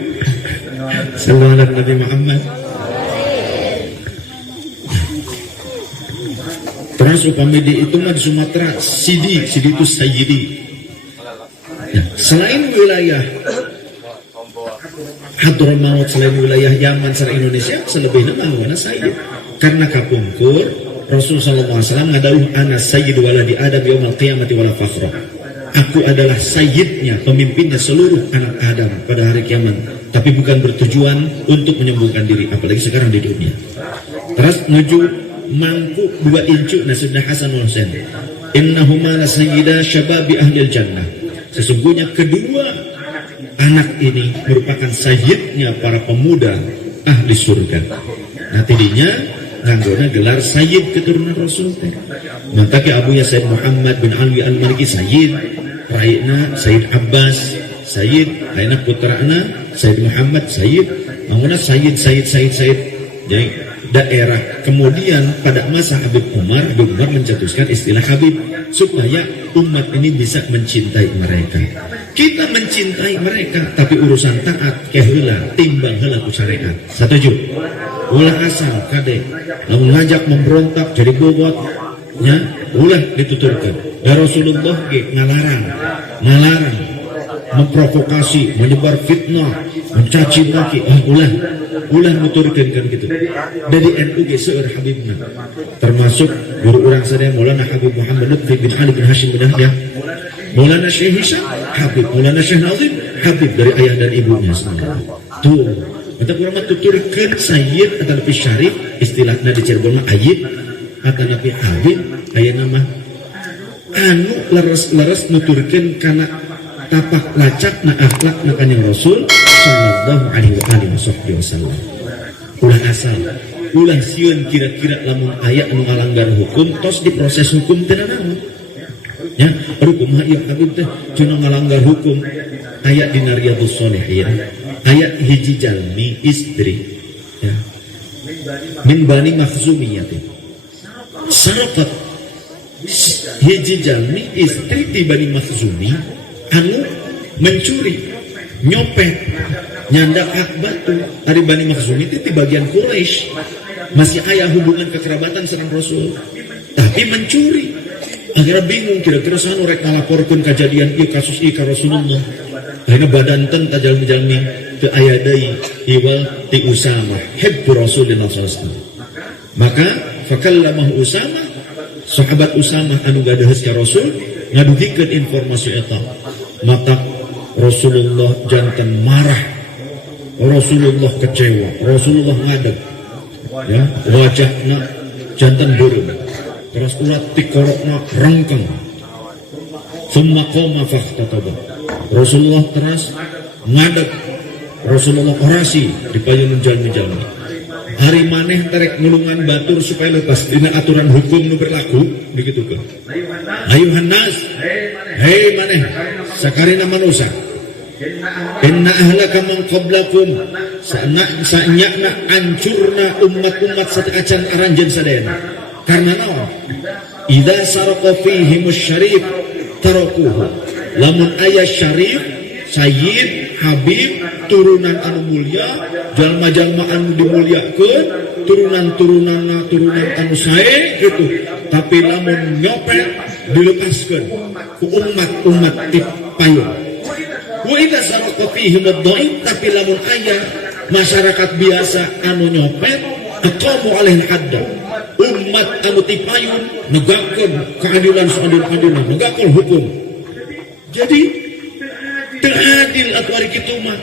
Sallallahu Nabi Muhammad. Terus upami di itu mah di Sumatera Sidi itu Sayyidi. Ya, selain wilayah Hadramaut, selain wilayah Yaman serta Indonesia, selebihnya mana Sayyid. Karena kapungkur Rasul sallallahu alaihi wasallam ngadawi ana sayyid waladi Adam yaumil qiyamati wala fakhra. Aku adalah sayyidnya, pemimpinnya seluruh anak Adam pada hari kiamat, tapi bukan bertujuan untuk menyembuhkan diri, apalagi sekarang di dunia. Terus menuju mangku 2 incu nasibna Hasan wal Husain. Innahuma la sayyida syababi ahlil jannah. Sesungguhnya kedua anak ini merupakan sayyidnya para pemuda ahli surga. Nah, tidinya nganggona gelar sayyid keturunan Rasul. Mantaki Abu Sayyid Muhammad bin Ali al-Maliki sayyid, raina Sayyid Abbas sayyid, raina putrana Sayyid Muhammad sayyid, manguna sayyid. Jadi daerah. Kemudian pada masa Habib Umar mencetuskan istilah Habib supaya umat ini bisa mencintai mereka. Kita mencintai mereka, tapi urusan taat keheula timbang heula ku syariat. Setuju? Ulah asal kade lamun ngajak memberontak jadi bobot nya ulah dituturkan. Dan Rasulullah ge ngalarang memprovokasi, menyebar fitnah, mencaci maki. Ulah nuturkeun kan gitu. Dari NU ge seueur Habibna. Termasuk guru urang sadaya Maulana Habib Muhammad Lutfi bin Ali bin Hashim bin Yahya. Maulana Syekh Hisham Habib, Maulana Syekh Nazim Habib dari ayah dan ibunya semua. Tuh, Mata kurang tuturkeun sayyid atau lebih syarif, istilahna di Cirebon mah ayyid atau lebih habib, aya nama anu leres-leres nuturkeun kana tapak lacakna akhlakna kanjeng Rasul sallallahu alaihi wasallam. Ulah asal, ulah sieun kira-kira lamun aya anu ngalanggar hukum tos diproses hukum teu naon. Ya, hukum ieu habib teh cenah ngalanggar hukum. Aya di Riyadhus Shalihin, aya hiji jalmi istri ya, min Bani Makhzumiyah teh. Sarakat hiji jalmi istri di Bani Makhzumi anu mencuri, nyopet, nyandak hak batu dari Bani Makhzumi itu di bagian Quraisy. Masih aya hubungan kekerabatan sareng Rasul, tapi mencuri. Akhirnya bingung kira-kira sanu rek ngalaporkeun kejadian ieu kasus ieu ka Rasulullah. Akhirnya badanten tajal-jalmi teu aya deui iwal ti Usamah hibbu Rasulullah sallallahu alaihi wasallam. Maka fakallamahu Usamah, sahabat Usamah anu gadeuheus ka Rasul ngadugikeun informasi eta. Mata Rasulullah janten marah, Rasulullah kecewa, Rasulullah ngadeg. Ya, wajahna janten beureum. Terus ulat tikorokna rengkeng. Summa qoma fakhtataba. Rasulullah teras ngadeg, Rasulullah orasi di payun jalmi-jalmi. Hari maneh terek nulungan batur supaya lepas dina aturan hukum nu berlaku begitu kan. Ayuhan nas, hei maneh sakarina manusia. Inna ahlaka man qablakum sa'nyana ancurna umat-umat satekacan aranjeun sadayana. Karena naon? Idza saraqa fihimus syarif tarakuhu. Lamun aya syarif, sayyid, habib, turunan anu mulya, jalma-jalma anu dimuliakeun, turunan anu sae gitu. Tapi lamun nyopet dilepaskeun ku umat-umat ti payung. Wa idza saraqa fihim ad-dhaif, tapi lamun aya masyarakat biasa anu nyopet, aqamu alaihi hadda. Umat anu ti payung negakeun keadilan seadil-adilna, negakeun hukum. Jadi teradil atwari kitu mah.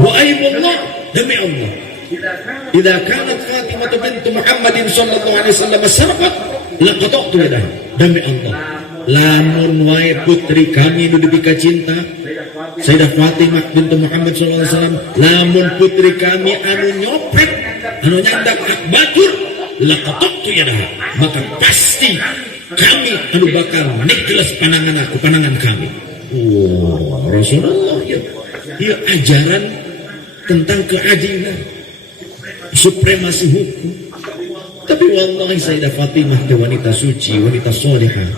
Wa aymullah demi Allah. Idza kanat Fatimah bintu Muhammadin sallallahu alaihi wasallam sarqat laqata'tu yadaha demi Allah. Lamun wae putri kami nu dipika cinta Sayyidah Fatimah bintu Muhammad sallallahu alaihi wasallam, lamun putri kami anu nyopet, anu nyandak hak batur, laqata'tu yadaha, maka pasti kami anu bakal niklas panangan kami. Rasulullah ya ajaran tentang keadilan, supremasi hukum. Tapi wallahi Sayyidah Fatimah itu wanita suci, wanita solehah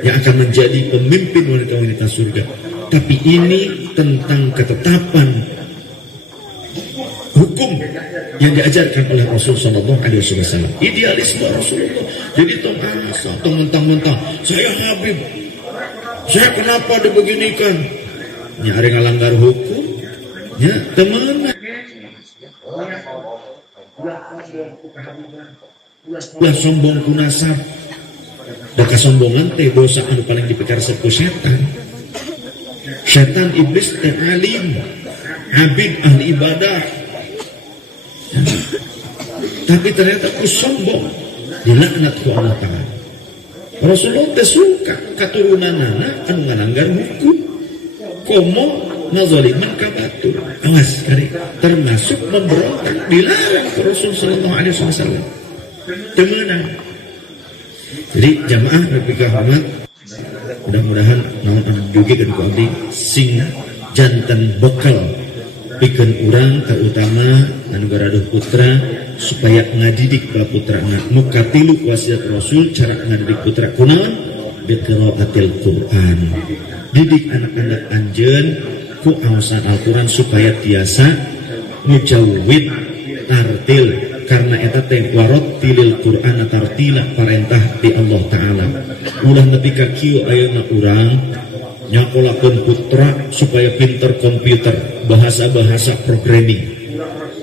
yang akan menjadi pemimpin wanita-wanita surga. Tapi ini tentang ketetapan hukum yang diajarkan oleh Rasulullah SAW. Idealisme Rasulullah. Jadi tong asa, tong mentang-mentang saya Habib, saya kenapa dibeginikan? Ya ada ngalanggar hukum, ya teman. Ulah sombong kunasab. Da kasombongan teh dosa anu paling dipikaresep ku setan. Setan iblis teh alim, abid ahli ibadah. Tapi ternyata ku sombong dilaknat ku Allah Ta'ala. Rasulullah teh suka katurunanana anu ngalanggar hukum. Komo nazaliman ka batur. Awas kali termasuk memberontak dilarang Rasul sallallahu alaihi wasallam. Temenan. Jadi jamaah Nabi Muhammad mudah-mudahan naon anu didugikeun ku abdi sing janten bekal pikeun urang terutama anu garaduh putra supaya ngadidik ka putrana. Nu katilu wasiat Rasul cara ngadidik putra kunaon? Biqiraatil Quran. Didik anak-anak anjeun ku aosan Al-Quran supaya tiasa mujawwid tartil, karena eta teh warattilil Qur'ana tartila, parentah ti Allah Ta'ala. Ulah nepi ka kieu ayeuna urang nyakolakeun putra supaya pinter komputer, bahasa-bahasa programming.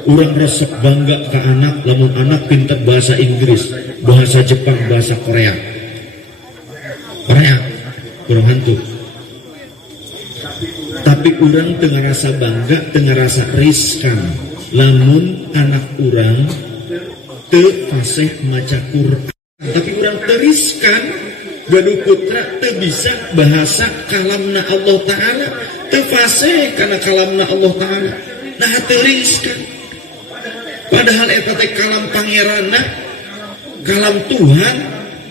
Urang resep bangga ka anak lamun anak pinter bahasa Inggris, bahasa Jepang, bahasa Korea. Kurang hantu. Tapi urang teu ngarasa bangga, teu ngarasa riskan lamun anak urang teu fasih maca Quran tapi urang teriskan gaduh putra teu bisa bahasa kalamna Allah Ta'ala teu fasih kana kalamna Allah Ta'ala nah teriskan padahal eta teh kalam pangeranna kalam Tuhan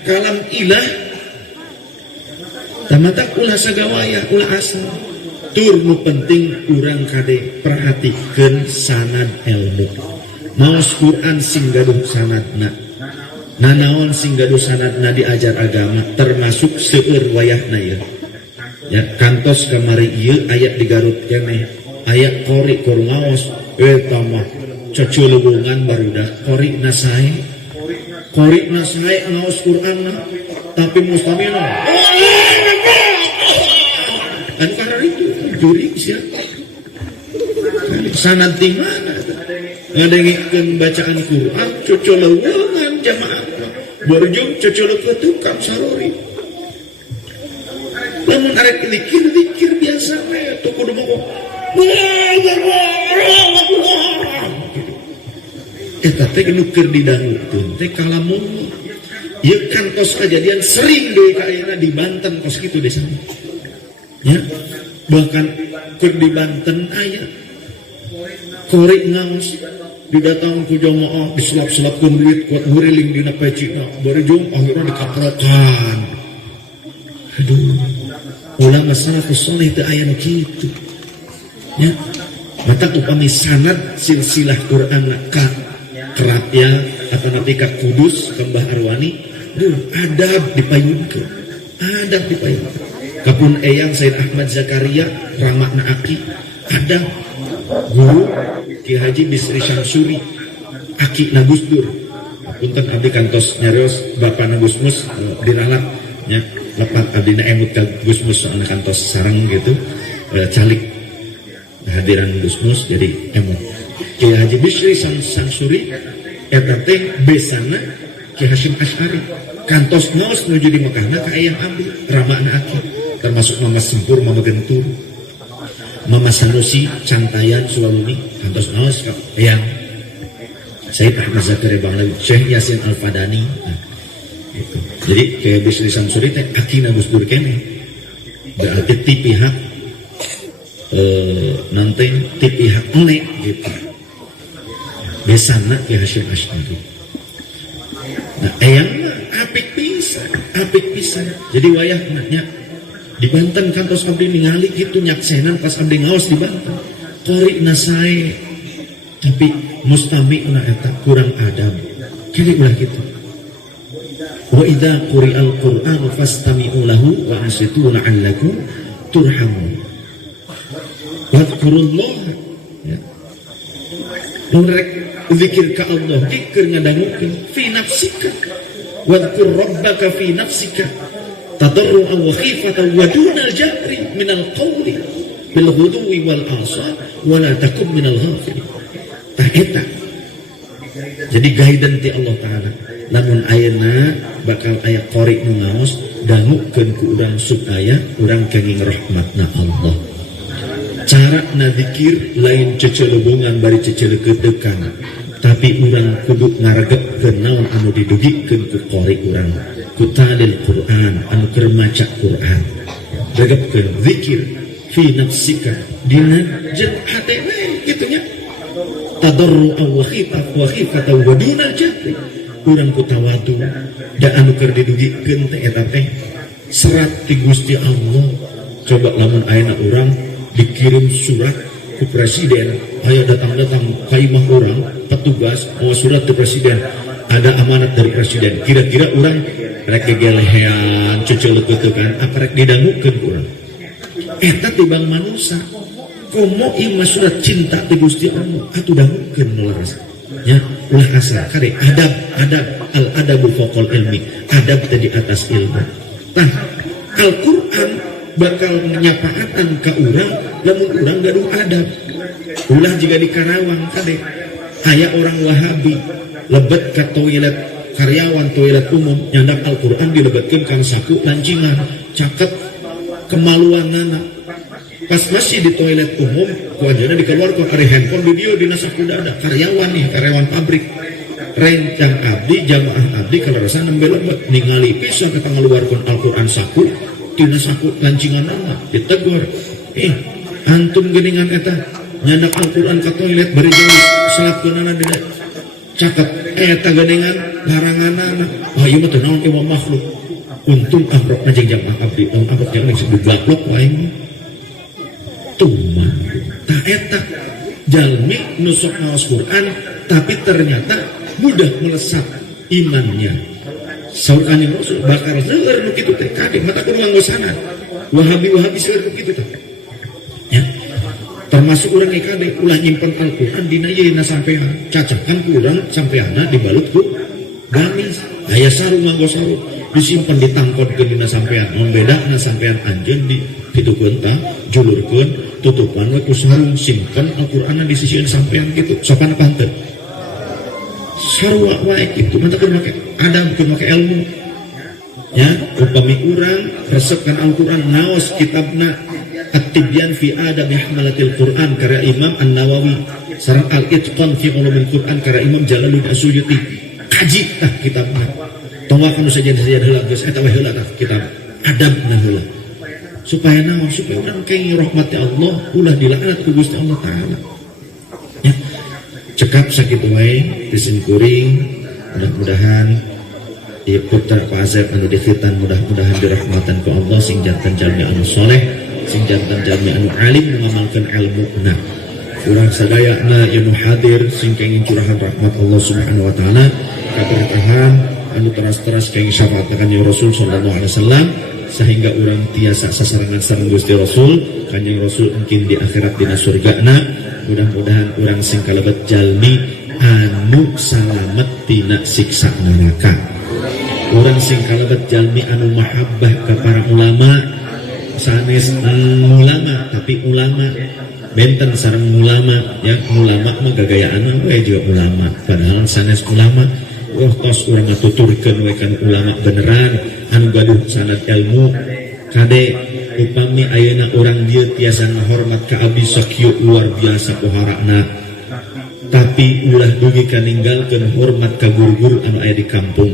kalam ilah tamata ulah sagawaya ulah asal tur nu penting urang kade perhatikeun sanad ilmu maos Quran sing gaduh sanadna nanaon sing gaduh sanadna diajar agama termasuk seueur wayahna ya kantos kamari ieu aya di Garut keneh aya qori kur ngaos eta mah ceceleungan barudak qori nasae ngaos Quranna tapi mustamina kan karena itu juri siapa sanad di mana ngadengikeun bacaan Quran cocoloweungan jamaah berjum cocoleukeun tukang sarori lamun arek zikir biasa we tuh kudu mah eta teh nu keur didangutkeun teh kalamun ieu kantos kejadian sering deui ka ayeuna di Banten kos kitu desa ya bahkan keur di Banten aya korek ngaos didatang ku jamaah diselap-selapkeun duit kuat nguriling dina pecina berjum akhirnya dikaprokan aduh ulama salafus saleh teu aya nu kitu ya mata upami sanad silsilah Quran ka kerapya atau nanti ka Kudus ka Mbah Arwani duh adab dipayunkeun kapun eyang Said Ahmad Zakaria ramakna aki ada guru Ki Haji Bisri Syamsuri aki na Gus Dur punten abdi kantos nyarios Bapak na Gusmus diralat nya lepat abdi na emut ka Gusmus soalna kantos sareng gitu calik hadiran Gusmus jadi emut Ki Haji Bisri Syamsuri eta teh besana Ki Hasyim Asy'ari kantos ngaos nuju di Mekahna ka eyang abdi ramakna aki termasuk Mama Sempur, Mama Gentur, Mama Sanusi, Cantayan, Sulawuni, kantos naos yang Said Ahmad Zakaria Banglawi, Syekh Yasin Al-Fadani. Nah, gitu. Jadi kayak Bisri Samsuri teh akina Gus Dur kene. Berarti ti pihak nanti ti pihak ene gitu. Besana Ki Hasyim Asy'ari. Nah, eyang apik pisan. Jadi wayahna nya di Banten kantos abdi ningali gitu nyaksenan pas abdi ngaos di Banten qori nasae tapi mustami'na eta kurang adab kiri ulah gitu wa idza quri'al qur'anu fastami'u lahu wa ansitu la'allakum turhamun wadhkurullah ya rek zikir ka Allah dikir ngadangukeun fi nafsika wadhkur rabbaka fi nafsika tadarru'an wa khifatan wa dunal jahri minal qawli bil ghudwi wal asal wa la takum minal ghafilin tah eta jadi guidance ti Allah Ta'ala lamun ayeuna bakal aya qori nu ngaos dangukeun ku urang supaya urang kenging rahmatna Allah cara na zikir lain cecelebungan bari ceceleukeun tapi urang kudu ngaregepkeun naon anu didugikeun ku qori urang kutalil Quran anu keur maca Quran regepkeun zikir fi nafsika dina jeung hate we kitu nya tadarru'an wa khifatan wa dunal jahri urang ku tawadu da anu keur didugikeun teh eta teh serat ti Gusti Allah coba lamun ayeuna urang dikirim surat ku presiden aya datang-datang ka imah urang petugas bawa surat ke presiden ada amanat dari presiden kira-kira urang rek gegelehean cuculeukeun kan apa rek didangukeun urang eta tibang manusia komo ieu mah surat cinta ti Gusti Allah atuh dangukeun leres nya ulah asa kade adab al adabu faqal ilmi adab tadi atas ilmu tah Al-Qur'an bakal nyapaatan ka urang lamun urang gaduh adab ulah jika di Karawang kade aya orang Wahabi lebet ka toilet karyawan toilet umum nyandak Al-Quran dilebetkeun kang saku lancingan caket kemaluanana pas masih di toilet umum ku anjeunna dikeluarkan ari handphone video dina sakuda ada karyawan pabrik rencang abdi jamaah abdi kalarasan nembe lembut ningali pisan eta ngaluarkeun Al-Qur'an saku tina saku lancinganna ditegur antum geuningan eta nyandak Al-Qur'an ka toilet bari jauh salapkeunana dina caket eta geuningan laranganana ieu mah teu naon ieu makhluk untung amrok jeung jamaah abdi amrok jeung diblok wae tuh tak eta jalmi nusuk maos Quran tapi ternyata mudah melesat imannya saur kanjeng Rasul bakal seueur nu kitu teh kade mata kudu nganggosanan wahabi seueur nu kitu teh ya termasuk urang kade ulah nyimpen Al-Qur'an dina yeuna sampean cacakan kurang sampeanna dibalut ku gamis aya sarung nganggo sarung disimpen ditangkotkeun dina sampean mun bedana sampean anjeun di pitukeun tah julurkeun tutupan we ku sarung simpen Al-Qur'an di sisieun sampean kitu sopan panteun sarua wae kitu mantap keur make adab keur make ilmu ya upami urang resepkeun Al-Qur'an naos kitabna At-Tibyan fi Adab Hamalatil Qur'an karya Imam An-Nawawi sareng Al-Itqan fi Ulumil Qur'an karya Imam Jalaluddin As-Suyuti kaji tah kitabna tong anu sajen-sajen heula geus eta we heula tah kitab adabna heula supaya naon supaya urang kenging rahmati Allah ulah dilaknat ku Gusti Allah taala ya cekap sakitu wae disin kuring mudah-mudahan ieu putra Pak Azeb anu dikhitan mudah-mudahan dirahmatan ku Allah sing janten jalmi anu soleh sing janten jalmi anu alim ngamalkeun ilmuna urang sadayana anu hadir sing kenging curahan rahmat Allah Subhanahu wa taala kaberkahan anu teras-teras kenging syafaat kanjeng Rasul sallallahu alaihi wasallam sehingga orang tiasa sasarangan sareng Gusti Rasul kanjeng Rasul mungkin di akhirat dina surgana mudah-mudahan orang sing kalebet jalmi anu salamet tina siksa neraka orang sing kalebet jalmi anu mahabbah ka para ulama sanes ulama tapi ulama benten sareng ulama ya ulama mah gagayaanna we juga ulama padahal sanes ulama tos urang ngatuturkeun we kan ulama beneran anu gaduh sanad ilmu kade upami ayeuna urang dieu tiasa ngahormat ka abdi sakieu luar biasa poharana tapi ulah dugi kaninggalkeun hormat ka guru-guru anu aya di kampung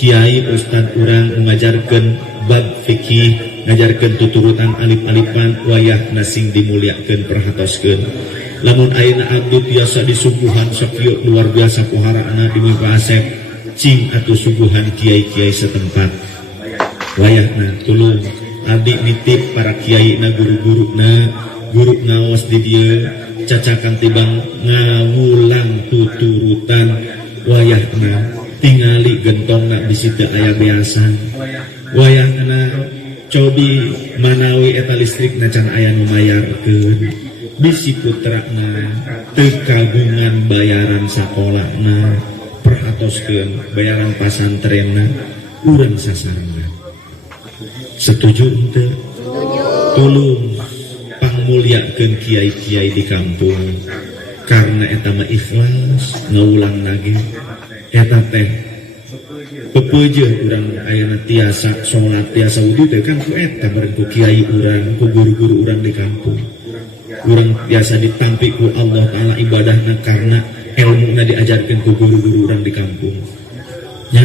kiai ustad urang ngajarkeun bab fikih ngajarkeun tuturutan alif-alifan wayahna sing dimuliakeun perhatoskeun lamun ayeuna abdi tiasa disuguhan sakieu luar biasa poharana di Pak Asep cing atuh suguhan kiai-kiai setempat wayahna tulung abdi nitip para kiai na guru-guruna guru ngaos di dieu cacakan tibang ngawulang tuturutan wayahna tingali gentongna bisi teu aya beasan wayahna cobi manawi eta listrikna can aya nu mayarkeun bisi putrana teu kagungan bayaran sakolahna perhatoskeun bayaran pasantrenna urang sasarangan setuju teu tulung pangmuliakeun kiai-kiai di kampung karena eta mah ikhlas ngaulang nage eta teh pepeujeuh urang ayeuna tiasa salat tiasa wudu teh kan ku eta bareng ku kiai urang ku guru-guru urang di kampung urang biasa ditampi ku Allah taala ibadahna karena ilmuna diajarkeun ku guru-guru urang di kampung nya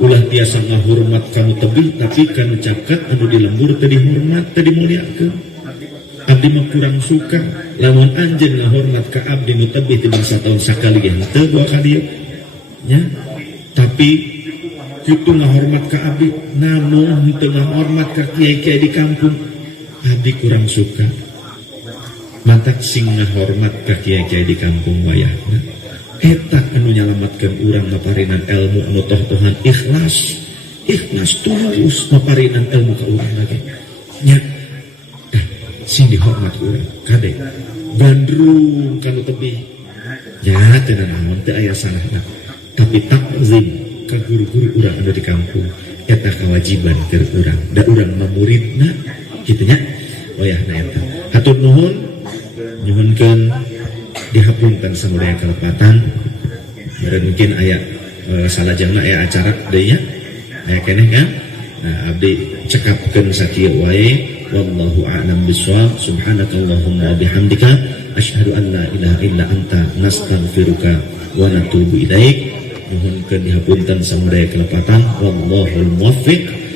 ulah tiasa ngahormat kamu tebih tapi kanu caket anu di lembur teu dihormat teu dimuliakeun abdi mah kurang suka lamun anjeun ngahormat ka abdi nu tebih tibang sataun sakali ge teu dua kali nya tapi kitu ngahormat ka abdi namun teu ngahormat ka kiai-kiai di kampung abdi kurang suka matak sing ngahormat ka kiai-kiai di kampung wayahna eta anu nyalamatkeun urang maparinan ilmu anu toh-tohan ikhlas tulus maparinan ilmu ka urang lagi nya sing dihormat urang kade gandrung kanu tebih ya teu naon teu aya salahna tapi takzim ka guru-guru urang anu di kampung eta kewajiban keur urang da urang mamuridna kitu nya wayahna eta hatur nuhun nyuhunkeun dihapungkan samudaya kalepatan dan mungkin aya salajengna aya acara deui nya aya keneh kan nah abdi cekapkeun sakieu wae wallahu a'lam bishawab. Subhanakallahumma wa bihamdika asyhadu an la ilaha illa anta nastaghfiruka wa natubu ilaik. Mohon kedihapunten samudaya kelepatan, wallahul muwaffiq.